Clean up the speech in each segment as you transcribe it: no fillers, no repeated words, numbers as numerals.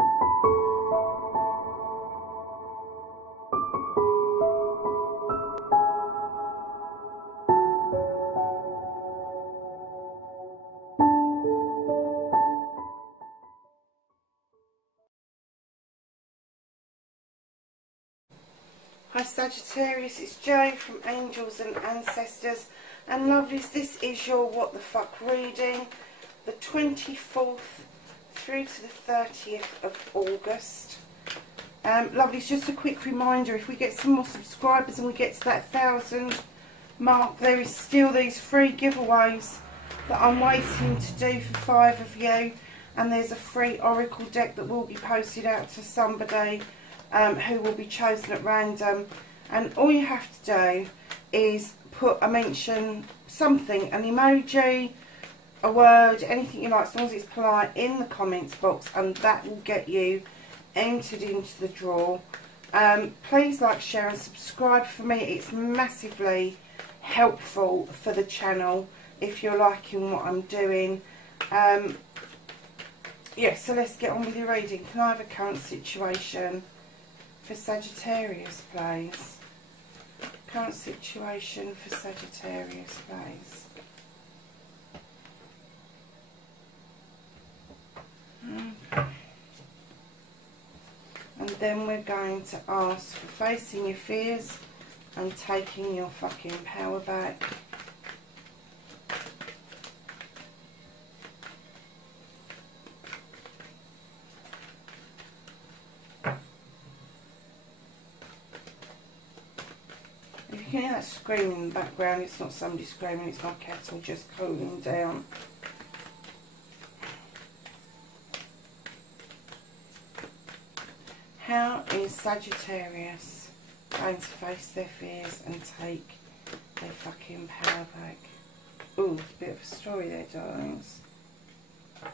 Hi Sagittarius, it's Jo from Angels and Ancestors, and lovelies, this is your what the fuck reading, the 24th through to the 30th of August. Lovelies, just a quick reminder, if we get some more subscribers and we get to that 1,000 mark, there is still these free giveaways that I'm waiting to do for 5 of you, and there's a free oracle deck that will be posted out to somebody who will be chosen at random, and all you have to do is put a mention, something, an emoji, a word, anything you like, as long as it's polite, in the comments box, and that will get you entered into the draw. Please like, share and subscribe for me. It's massively helpful for the channel if you're liking what I'm doing. Yeah, so let's get on with the reading. Can I have a current situation for Sagittarius, please? Current situation for Sagittarius, please. Okay. And then we're going to ask for facing your fears and taking your fucking power back. If you can hear that screaming in the background, it's not somebody screaming, it's my kettle just cooling down. How is Sagittarius going to face their fears and take their fucking power back? Ooh, a bit of a story there, darlings. I'll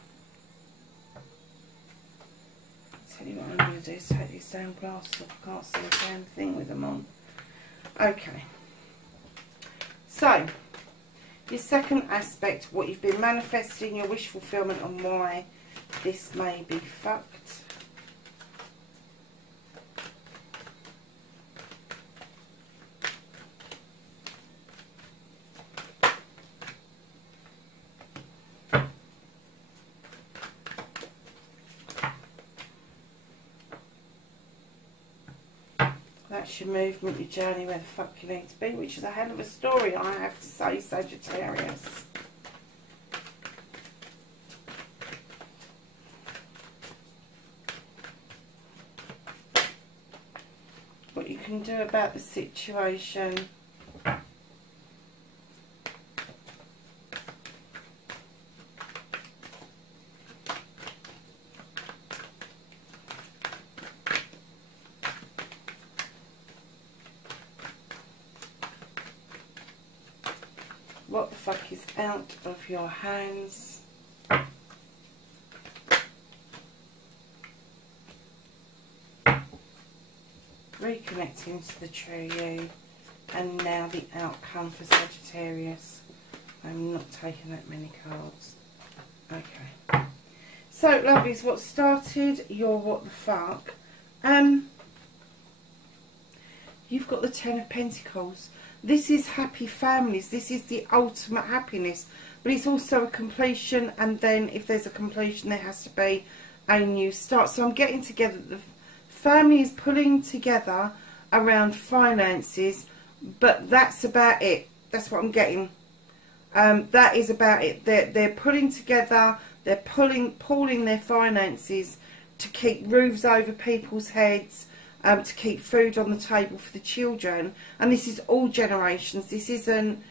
tell you what I'm going to do is take these damn glasses off. I can't see a damn thing with them on. Okay, so your second aspect, what you've been manifesting, your wish fulfillment, and why this may be fucked. That's your movement, your journey, where the fuck you need to be, which is a hell of a story, I have to say, Sagittarius. What you can do about the situation. What the fuck is out of your hands? Reconnecting to the true you. And now the outcome for Sagittarius. I'm not taking that many cards. Okay. So, lovelies, what started your what the fuck? You've got the Ten of Pentacles. This is happy families. This is the ultimate happiness. But it's also a completion, and then if there's a completion, there has to be a new start. So I'm getting together. The family is pulling together around finances, but that's about it. That's what I'm getting. That is about it. They're pulling together. They're pooling their finances to keep roofs over people's heads. To keep food on the table for the children, and this is all generations. This isn't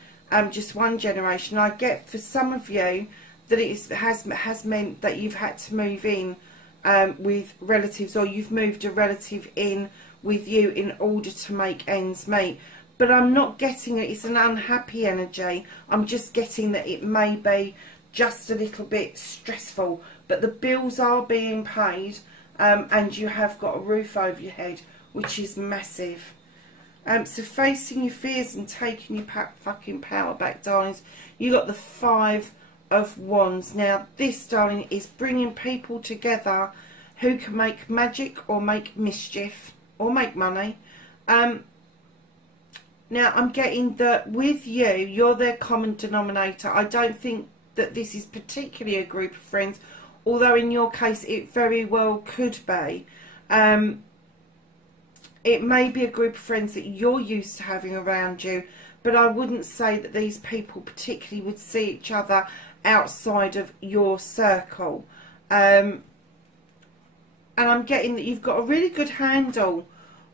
just one generation. I get for some of you that it has meant that you've had to move in with relatives, or you've moved a relative in with you in order to make ends meet. But I'm not getting it. It's an unhappy energy. I'm just getting that it may be just a little bit stressful, but the bills are being paid. And you have got a roof over your head, which is massive. So facing your fears and taking your fucking power back, darlings. You got the 5 of Wands. Now this, darling, is bringing people together who can make magic or make mischief or make money. Now I'm getting that with you, you're their common denominator. I don't think that this is particularly a group of friends, although in your case it very well could be. It may be a group of friends that you're used to having around you, but I wouldn't say that these people particularly would see each other outside of your circle. And I'm getting that you've got a really good handle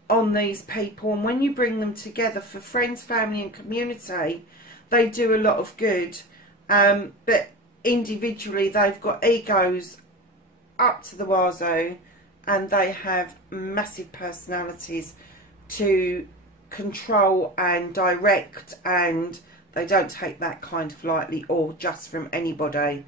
on these people, and when you bring them together for friends, family and community, they do a lot of good. But individually they've got egos up to the wazoo, and they have massive personalities to control and direct, and they don't take that kind of lightly or just from anybody.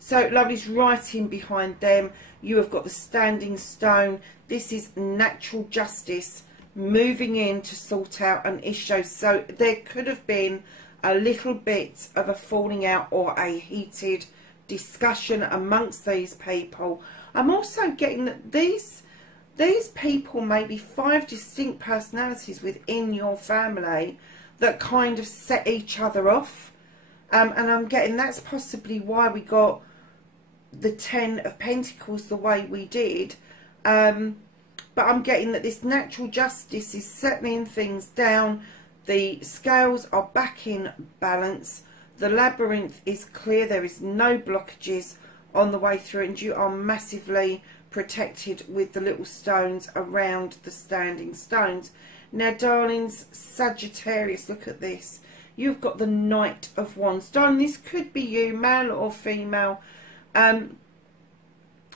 So lovely's right in behind them. You have got the standing stone. This is natural justice moving in to sort out an issue. So there could have been a little bit of a falling out or a heated discussion amongst these people. I'm also getting that these people may be 5 distinct personalities within your family that kind of set each other off. And I'm getting that's possibly why we got the 10 of Pentacles the way we did. But I'm getting that this natural justice is settling things down. The scales are back in balance. The labyrinth is clear. There is no blockages on the way through, and you are massively protected with the little stones around the standing stones. Now darlings, Sagittarius, look at this. You've got the Knight of Wands. Darling, this could be you, male or female.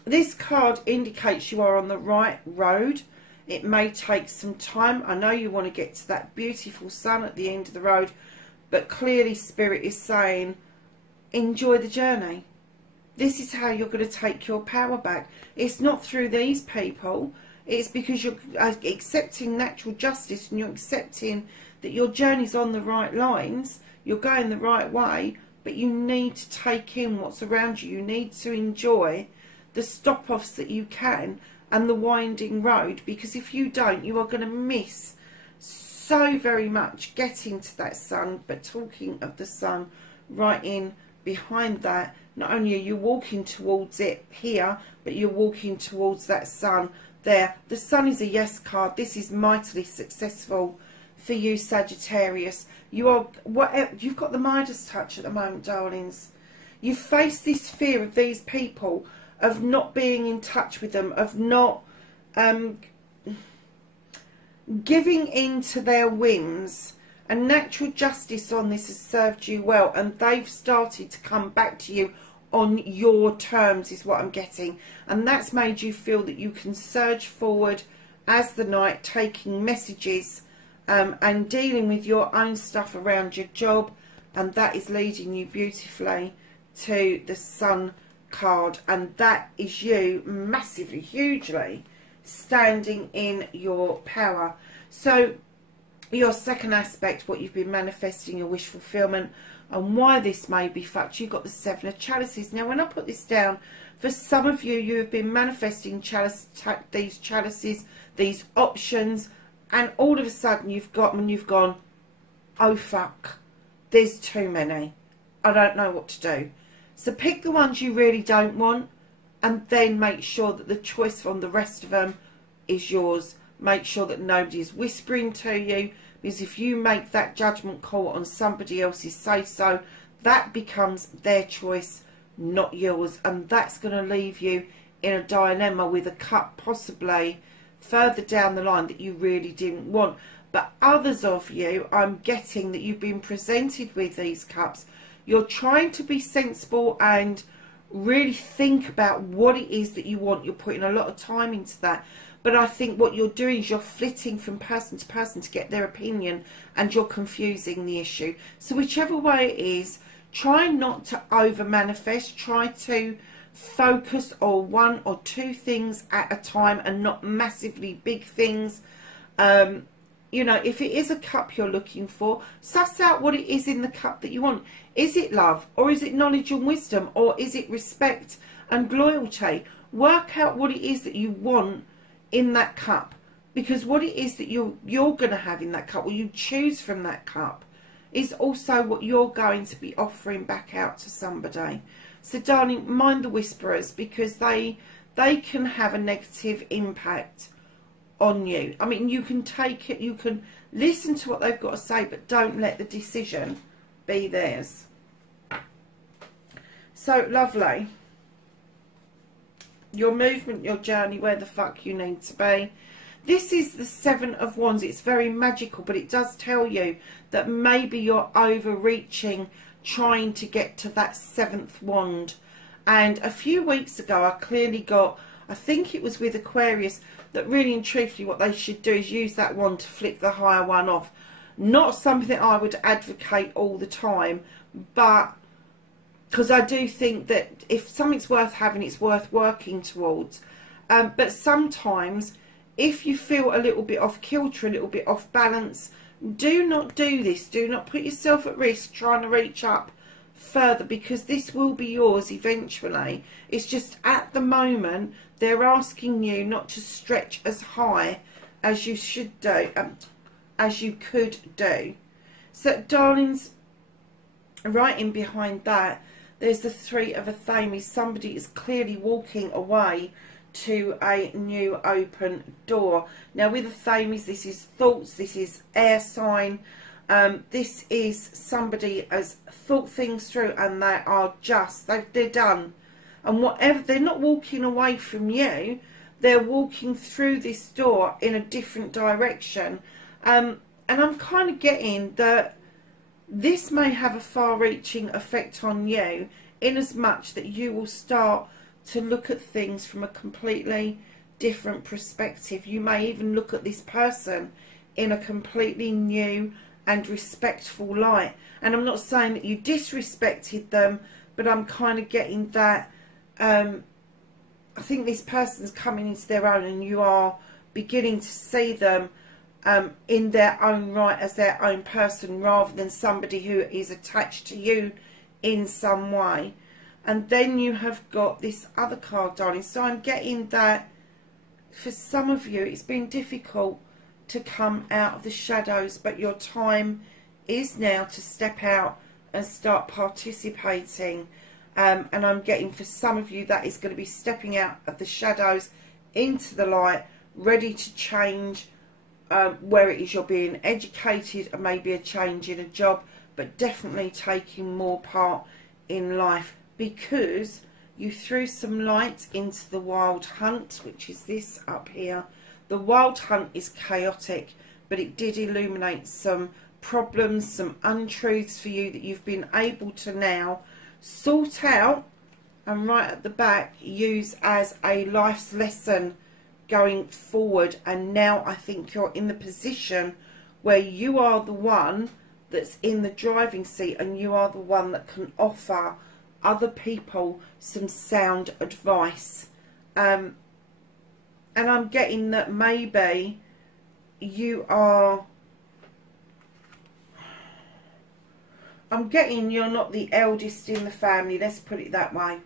This card indicates you are on the right road. It may take some time. I know you want to get to that beautiful sun at the end of the road, but clearly Spirit is saying enjoy the journey. This is how you're going to take your power back. It's not through these people. It's because you're accepting natural justice, and you're accepting that your journey's on the right lines. You're going the right way, but you need to take in what's around you. You need to enjoy the stop-offs that you can and the winding road, because if you don't, you are going to miss so very much getting to that sun. But talking of the sun, right in behind that, not only are you walking towards it here, but you're walking towards that sun there. The sun is a yes card. This is mightily successful for you, Sagittarius. You've got the Midas touch at the moment, darlings. You face this fear of these people, of not being in touch with them, of not giving in to their whims. And natural justice on this has served you well, and they've started to come back to you on your terms, is what I'm getting. And that's made you feel that you can surge forward as the Knight, taking messages and dealing with your own stuff around your job, and that is leading you beautifully to the Sun card, and that is you massively, hugely standing in your power. So your second aspect, what you've been manifesting, your wish fulfillment, and why this may be fucked, you've got the 7 of Chalices. Now when I put this down, for some of you, you have been manifesting these chalices, these options, and all of a sudden you've gone, oh fuck, there's too many, I don't know what to do. So pick the ones you really don't want, and then make sure that the choice from the rest of them is yours. Make sure that nobody is whispering to you, because if you make that judgment call on somebody else's say-so, that becomes their choice, not yours, and that's going to leave you in a dilemma with a cup possibly further down the line that you really didn't want. But others of you, I'm getting that you've been presented with these cups. You're trying to be sensible and really think about what it is that you want. You're putting a lot of time into that. But I think what you're doing is you're flitting from person to person to get their opinion, and you're confusing the issue. So whichever way it is, try not to over manifest. Try to focus on 1 or 2 things at a time, and not massively big things. You know, if it is a cup you're looking for, suss out what it is in the cup that you want. Is it love, or is it knowledge and wisdom, or is it respect and loyalty? Work out what it is that you want in that cup, because what it is that you're going to have in that cup, what you choose from that cup, is also what you're going to be offering back out to somebody. So darling, mind the whisperers, because they can have a negative impact on you. I mean, you can take it, you can listen to what they've got to say, but don't let the decision be theirs. So lovely. Your movement, your journey, where the fuck you need to be. This is the Seven of Wands. It's very magical, but it does tell you that maybe you're overreaching, trying to get to that seventh wand. And a few weeks ago, I clearly got, I think it was with Aquarius, that really and truthfully what they should do is use that wand to flick the higher one off. Not something that I would advocate all the time, but because I do think that if something's worth having, it's worth working towards. But sometimes, if you feel a little bit off kilter, a little bit off balance, do not do this. Do not put yourself at risk trying to reach up further, because this will be yours eventually. It's just at the moment they're asking you not to stretch as high as you should do, as you could do. So darlings, right in behind that, there's the Three of Athames. Somebody is clearly walking away to a new open door. Now with Athames, this is thoughts, this is air sign. This is somebody has thought things through, and they are just, they're done. And whatever, they're not walking away from you, they're walking through this door in a different direction. And I'm kind of getting that this may have a far-reaching effect on you, in as much that you will start to look at things from a completely different perspective. You may even look at this person in a completely new and respectful light. And I'm not saying that you disrespected them, but I'm kind of getting that I think this person's coming into their own, and you are beginning to see them in their own right as their own person, rather than somebody who is attached to you in some way. And then you have got this other card, darling. So I'm getting that for some of you it's been difficult to come out of the shadows, but your time is now to step out and start participating. And I'm getting for some of you that is going to be stepping out of the shadows into the light, ready to change where it is you're being educated, and maybe a change in a job, but definitely taking more part in life, because you threw some light into the wild hunt, which is this up here. The wild hunt is chaotic, but it did illuminate some problems, some untruths for you that you've been able to now sort out, and right at the back use as a life's lesson going forward. And now I think you're in the position where you are the one that's in the driving seat, and you are the one that can offer other people some sound advice. And I'm getting that maybe you are, I'm getting you're not the eldest in the family. Let's put it that way.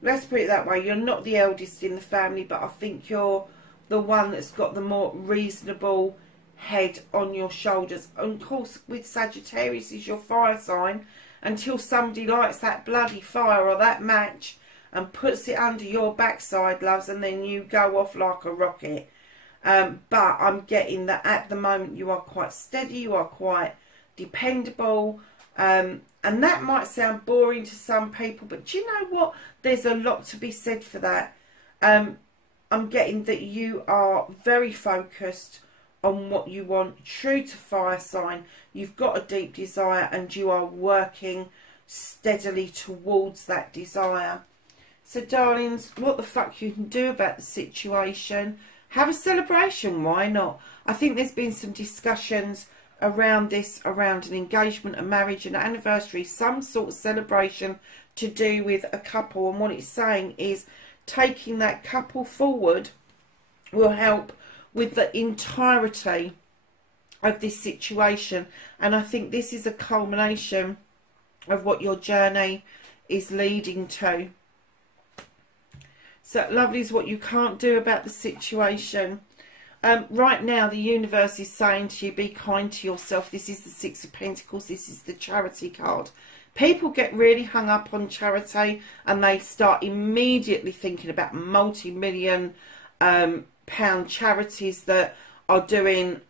Let's put it that way. You're not the eldest in the family, but I think you're the one that's got the more reasonable head on your shoulders. And of course, with Sagittarius is your fire sign, until somebody lights that bloody fire or that match and puts it under your backside, loves, and then you go off like a rocket. But I'm getting that at the moment you are quite steady, you are quite dependable. And that might sound boring to some people, but do you know what? There's a lot to be said for that. I'm getting that you are very focused on what you want, true to fire sign. You've got a deep desire, and you are working steadily towards that desire. So darlings, what the fuck you can do about the situation? Have a celebration, why not? I think there's been some discussions around this, around an engagement, a marriage, an anniversary, some sort of celebration to do with a couple. And what it's saying is taking that couple forward will help with the entirety of this situation. And I think this is a culmination of what your journey is leading to. So lovelies, what you can't do about the situation. Right now, the universe is saying to you, be kind to yourself. This is the Six of Pentacles. This is the charity card. People get really hung up on charity and they start immediately thinking about multi-million pound charities that are doing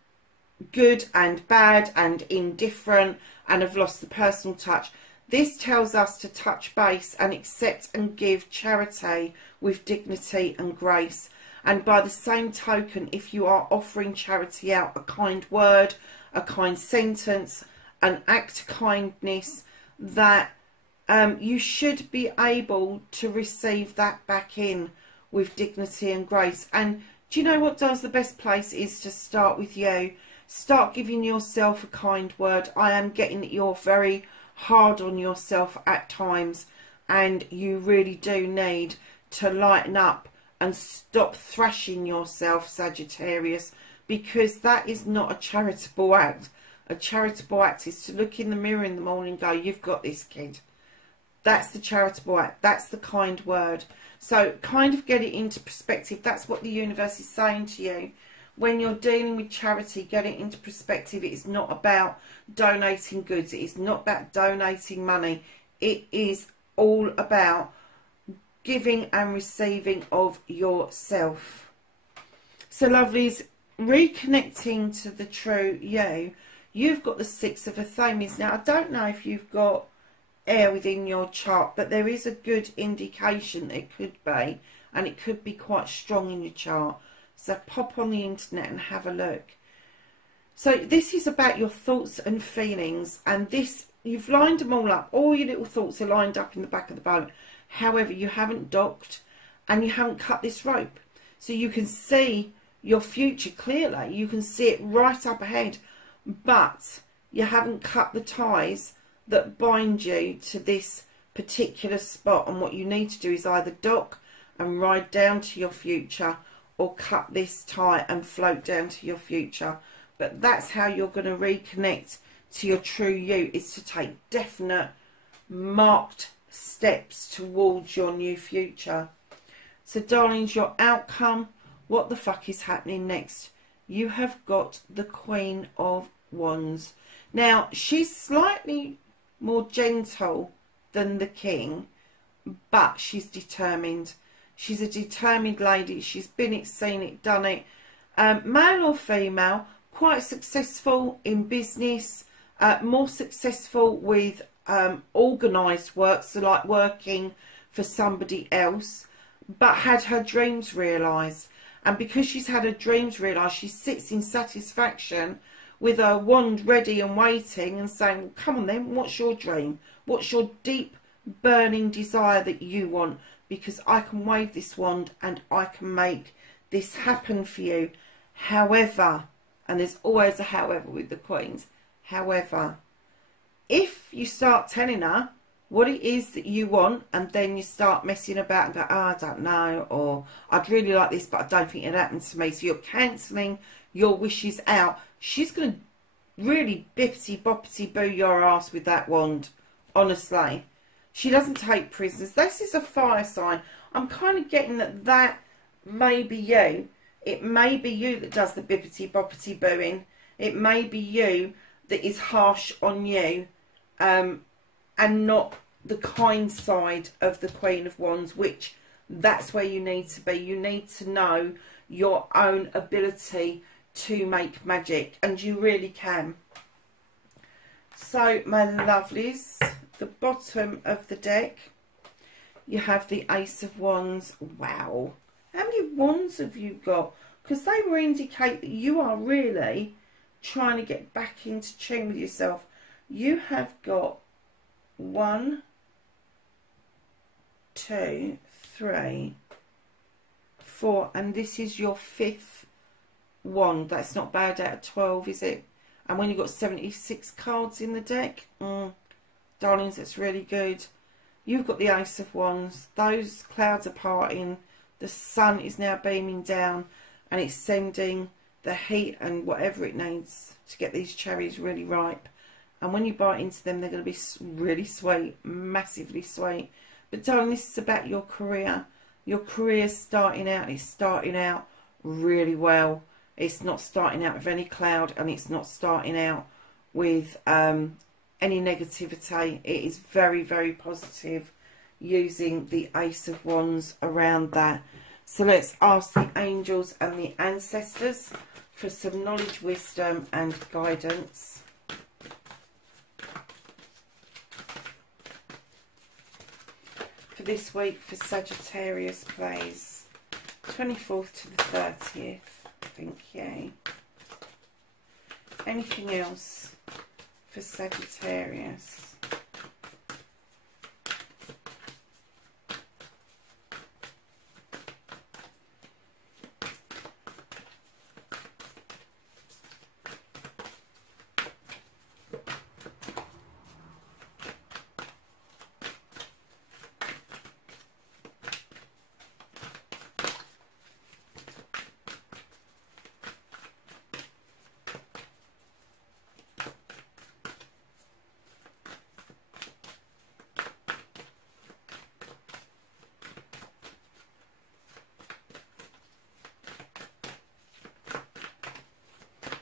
good and bad and indifferent and have lost the personal touch. This tells us to touch base and accept and give charity with dignity and grace. And by the same token, if you are offering charity out, a kind word, a kind sentence, an act of kindness, that you should be able to receive that back in with dignity and grace. And do you know what does? The best place is to start with you. Start giving yourself a kind word. I am getting that you're very hard on yourself at times, and you really do need to lighten up and stop thrashing yourself, Sagittarius, because that is not a charitable act. A charitable act is to look in the mirror in the morning and go, you've got this, kid. That's the charitable act. That's the kind word. So kind of get it into perspective. That's what the universe is saying to you. When you're dealing with charity, get it into perspective. It is not about donating goods. It is not about donating money. It is all about giving and receiving of yourself. So lovelies, reconnecting to the true you, you've got the Six of Athames. Now, I don't know if you've got air within your chart, but there is a good indication it could be, and it could be quite strong in your chart. So pop on the internet and have a look. So this is about your thoughts and feelings, and this, you've lined them all up. All your little thoughts are lined up in the back of the boat. However, you haven't docked and you haven't cut this rope. So you can see your future clearly. You can see it right up ahead, but you haven't cut the ties that bind you to this particular spot. And what you need to do is either dock and ride down to your future, or cut this tie and float down to your future. But that's how you're going to reconnect to your true you, is to take definite marked steps towards your new future. So darlings, your outcome, what the fuck is happening next? You have got the Queen of Wands. Now, she's slightly more gentle than the King, but she's determined. She's a determined lady. She's been it, seen it, done it. Male or female, quite successful in business, more successful with organised work, so like working for somebody else, but had her dreams realised. And because she's had her dreams realised, she sits in satisfaction with her wand ready and waiting and saying, well, come on then, what's your dream? What's your deep burning desire that you want? Because I can wave this wand and I can make this happen for you. However, and there's always a however with the Queens, however, if you start telling her what it is that you want, and then you start messing about and go, oh, I don't know, or I'd really like this, but I don't think it happened to me, so you're cancelling your wishes out, she's going to really bippity boppity boo your ass with that wand. Honestly, she doesn't take prisoners. This is a fire sign. I'm kind of getting that may be you. It may be you that does the bippity boppity booing. It may be you that is harsh on you, and not the kind side of the Queen of Wands, which that's where you need to be. You need to know your own ability to make magic, and you really can. So my lovelies, the bottom of the deck, you have the Ace of Wands. Wow, how many wands have you got? Because they will indicate that you are really trying to get back into tune with yourself. You have got 1, 2, 3, 4, and this is your 5th wand. That's not bad out of 12, is it? And when you've got 76 cards in the deck, darlings, that's really good. You've got the Ace of Wands. Those clouds are parting. The sun is now beaming down, and it's sending the heat and whatever it needs to get these cherries really ripe. And when you bite into them, they're going to be really sweet, massively sweet. But darling, this is about your career, Your career's starting out, it's starting out really well. It's not starting out with any cloud, and it's not starting out with any negativity. It is very, very positive, using the Ace of Wands around that. So let's ask the angels and the ancestors for some knowledge, wisdom and guidance. For this week for Sagittarius, please. 24th to the 30th. Thank you. Anything else for Sagittarius?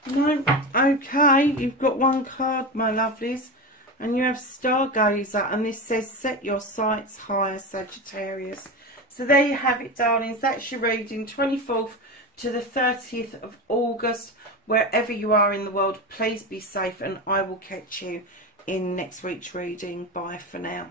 No, okay, you've got one card, my lovelies, and you have Stargazer, and this says set your sights higher, Sagittarius. So there you have it, darlings. That's your reading, 24th to the 30th of August. Wherever you are in the world, please be safe, and I will catch you in next week's reading. Bye for now.